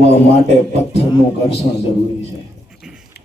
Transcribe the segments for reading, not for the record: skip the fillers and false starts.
માટે પથ્થરનું ઘર્ષણ જરૂરી છે।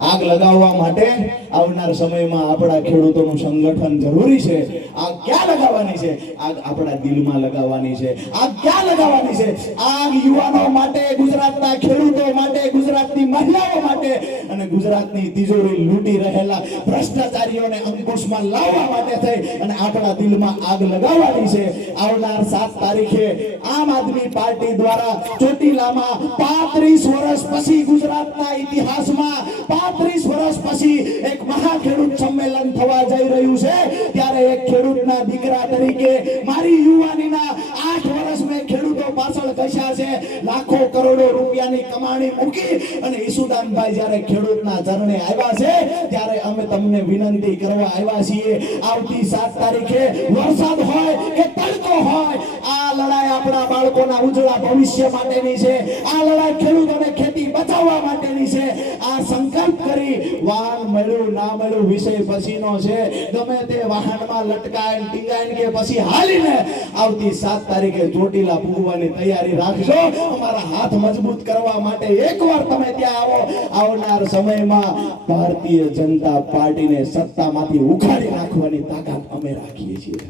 આગ લગાવવા માટે આવનાર સમયમાં આપણા ખેડૂતોનું સંગઠન જરૂરી છે। આગ ક્યાં લગાવવાની છે? આગ આપણા દિલમાં લગાવવાની છે। આગ ક્યાં લગાવવાની છે? આગ યુવાનો માટે, ગુજરાતના ખેડૂતો માટે, ગુજરાતની મહિલાઓ માટે અને ગુજરાતની તિજોરી લૂંટી રહેલા ભ્રષ્ટાચારીઓને અંકુશમાં લાવવા માટે થઈ અને આપણા દિલમાં આગ લગાવવાની છે। આવનાર 7 તારીખે આમ આદમી પાર્ટી દ્વારા ચોટીલામાં 35 વર્ષ પછી ગુજરાતના ઇતિહાસમાં 35 વર્ષ પછી એક મહા ખેડૂત સંમેલન થવા જઈ રહ્યું છે। ત્યારે એક ખેડૂતના દીકરા તરીકે મારી યુવાનીના 8 વર્ષ મેં ખેડૂતો પાછળ ઘસ્યા છે। લાખો કરોડો રૂપિયાની કમાણી મૂકી અને ઈસુદાનભાઈ જ્યારે ખેડૂતના ચરણે આવ્યા છે ત્યારે અમે તમને વિનંતી કરવા આવ્યા છીએ, આવતી 7 તારીખે વરસાદ હોય કે તડકો હોય, આ લડાઈ આપણા બાળકોના ઉજળા ભવિષ્ય માટેની છે। આ લડાઈ ખેડૂતોને ખેતી બચાવવા માટેની છે। આ સંકલ્પ કરી વાહન મળ્યું ના મળ્યું વિષય પછીનો છે। ગમે તે વાહનમાં લટકાઈને ટીંગાઈને કે પછી હાલીને આવતી 7 તારીખે ચોટીલા પૂગવાની તૈયારી રાખજો। અમારા હાથ મજબૂત કરવા માટે એકવાર તમે ત્યાં આવો। આવનાર સમયમાં ભારતીય જનતા પાર્ટીને સત્તામાંથી ઉખાડી નાખવાની તાકાત અમે રાખીએ છીએ।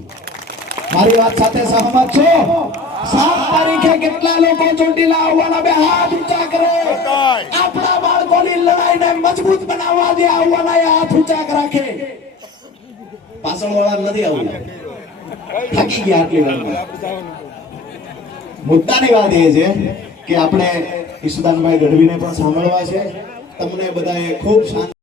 મારી વાત સાથે સહમત છો? 7 તારીખે કેટલા લોકો ચોટીલા આવવાના? બે હાથ ઊંચા કરે। આપણા બાળકોની લડાઈને મજબૂત બનાવવા દે, આવવાના હાથ ઊંચા રાખે। પાછળવાળા નથી આવવું, થાકી ગયા આટલી વારમાં। મુદ્દાની વાત એ છે કે આપણે ઈસુદાનભાઈ ગઢવીને પણ સાંભળવા છે। તમને બધાએ ખૂબ શાંતિ